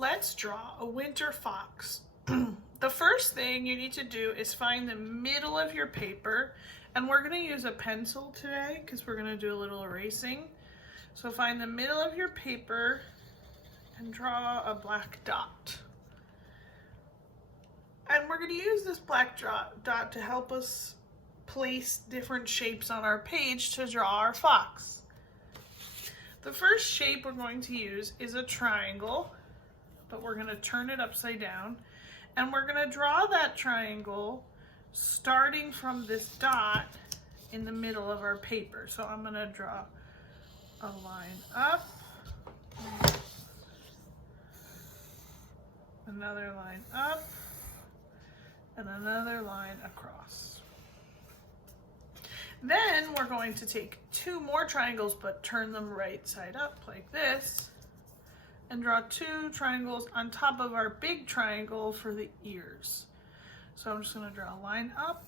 let's draw a winter fox. The first thing you need to do is find the middle of your paper, and we're going to use a pencil today because we're going to do a little erasing. So find the middle of your paper and draw a black dot. And we're going to use this black dot to help us place different shapes on our page to draw our fox. The first shape we're going to use is a triangle, but we're going to turn it upside down, and we're going to draw that triangle starting from this dot in the middle of our paper. So I'm going to draw a line up, another line up, and another line across. Then we're going to take two more triangles, but turn them right side up like this, and draw two triangles on top of our big triangle for the ears. So I'm just going to draw a line up,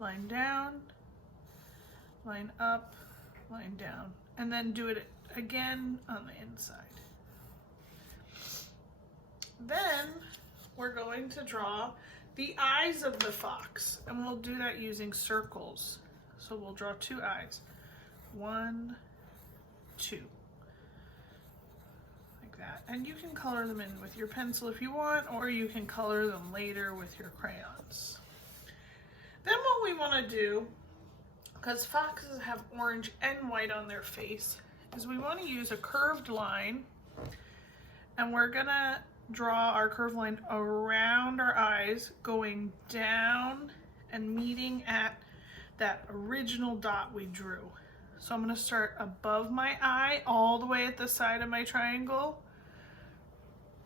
line down, line up, line down, and then do it again on the inside. Then we're going to draw the eyes of the fox, and we'll do that using circles. So we'll draw two eyes. 1, 2. Like that. And you can color them in with your pencil if you want, or you can color them later with your crayons. Then what we want to do, because foxes have orange and white on their face, is we want to use a curved line, and we're going to draw our curved line around our eyes, going down and meeting at that original dot we drew. So I'm going to start above my eye all the way at the side of my triangle,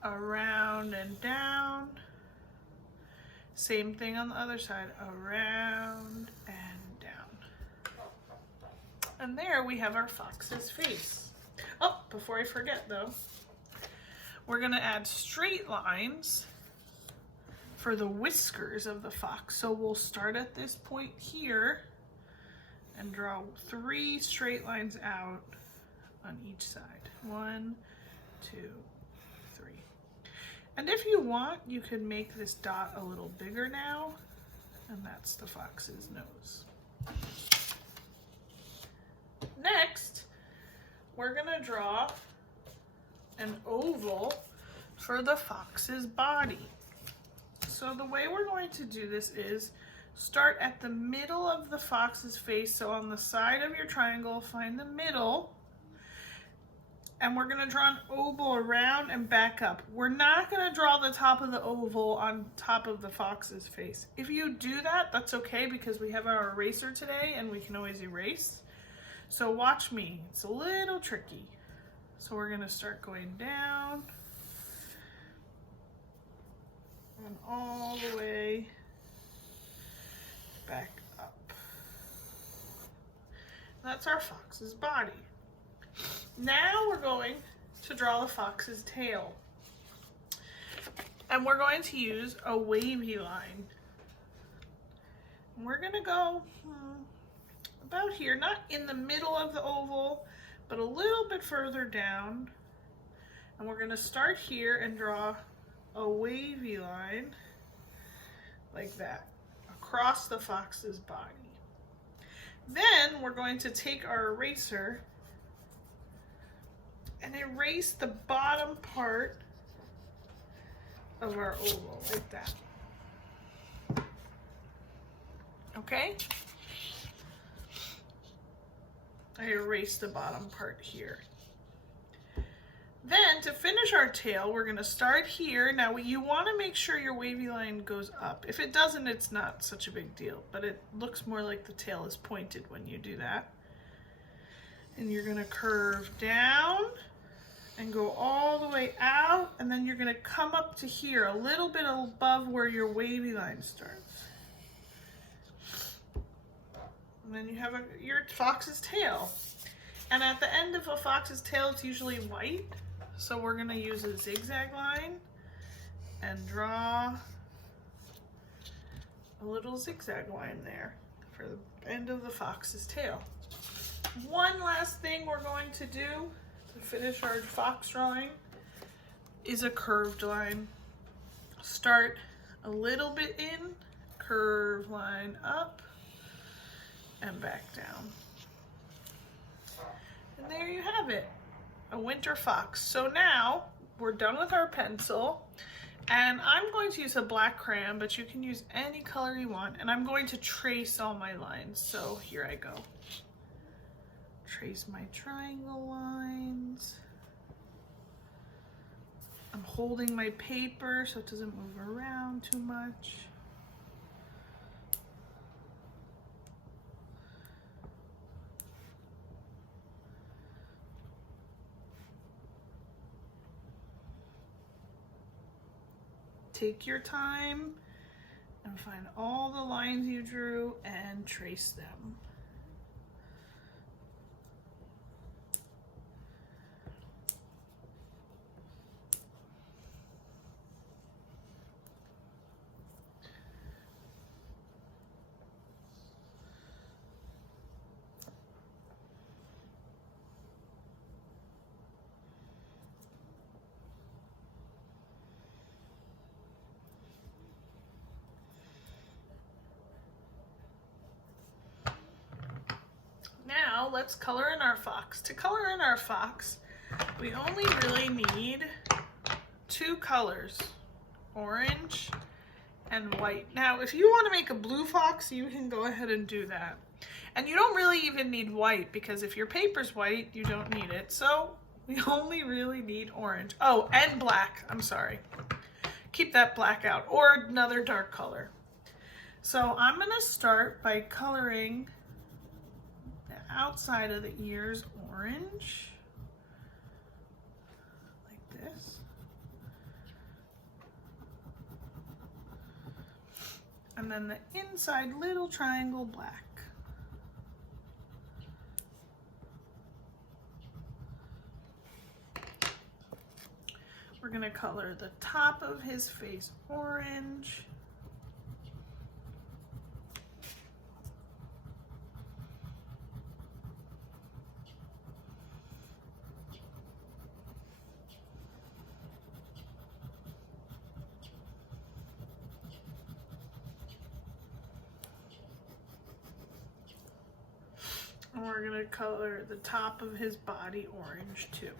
around and down. Same thing on the other side, around and down. And there we have our fox's face. Oh, before I forget though, we're going to add straight lines for the whiskers of the fox. So we'll start at this point here and draw 3 straight lines out on each side. 1, 2, 3. And if you want, you could make this dot a little bigger now, and that's the fox's nose. Next, we're gonna draw an oval for the fox's body. So the way we're going to do this is start at the middle of the fox's face. So on the side of your triangle, find the middle, and we're going to draw an oval around and back up. We're not going to draw the top of the oval on top of the fox's face. If you do that, that's okay, because we have our eraser today and we can always erase. So watch me, it's a little tricky. So we're going to start going down and all the way back up. That's our fox's body. Now we're going to draw the fox's tail. And we're going to use a wavy line. And we're going to go about here, not in the middle of the oval, but a little bit further down. And we're going to start here and draw a wavy line like that across the fox's body. Then we're going to take our eraser and erase the bottom part of our oval like that. Okay? I erased the bottom part here. Then to finish our tail, we're going to start here. Now you want to make sure your wavy line goes up. If it doesn't, it's not such a big deal, but it looks more like the tail is pointed when you do that. And you're going to curve down and go all the way out, and then you're going to come up to here a little bit above where your wavy line starts. And then you have your fox's tail. And at the end of a fox's tail, it's usually white. So we're going to use a zigzag line and draw a little zigzag line there for the end of the fox's tail. One last thing we're going to do to finish our fox drawing is a curved line. Start a little bit in, curve line up, and back down. And there you have it, a winter fox. So now we're done with our pencil, and I'm going to use a black crayon, but you can use any color you want, and I'm going to trace all my lines. So here I go. Trace my triangle lines. I'm holding my paper so it doesn't move around too much. Take your time and find all the lines you drew and trace them. Now let's color in our fox. To color in our fox, we only really need 2 colors, orange and white. Now, if you want to make a blue fox, you can go ahead and do that. And you don't really even need white, because if your paper's white, you don't need it. So we only really need orange. Oh, and black, I'm sorry. Keep that black out, or another dark color. So I'm gonna start by coloring outside of the ears orange, like this. And then the inside little triangle black. We're gonna color the top of his face orange. And we're gonna color the top of his body orange too.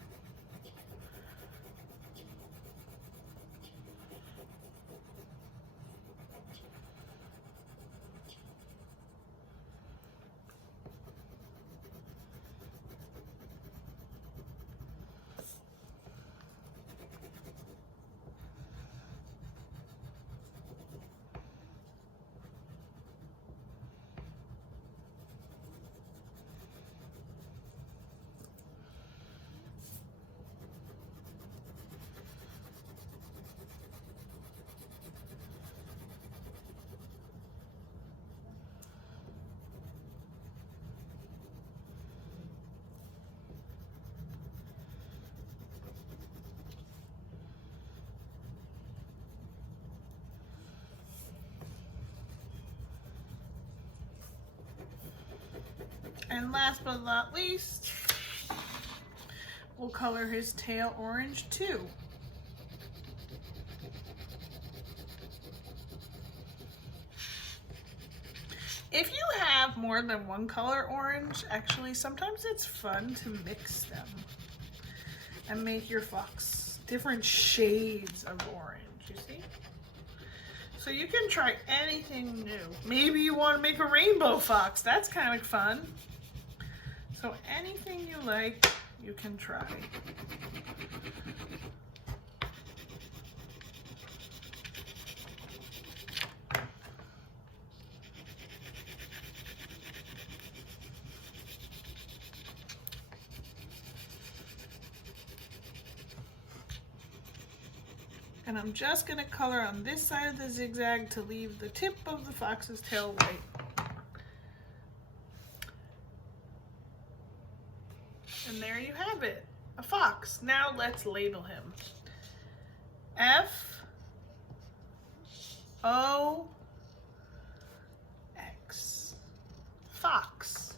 And last but not least, we'll color his tail orange too. If you have more than one color orange, actually sometimes it's fun to mix them and make your fox different shades of orange, you see? So you can try anything new. Maybe you want to make a rainbow fox. That's kind of fun. So anything you like, you can try. And I'm just going to color on this side of the zigzag to leave the tip of the fox's tail white. And there you have it, a fox. Now let's label him. F-O-X, fox.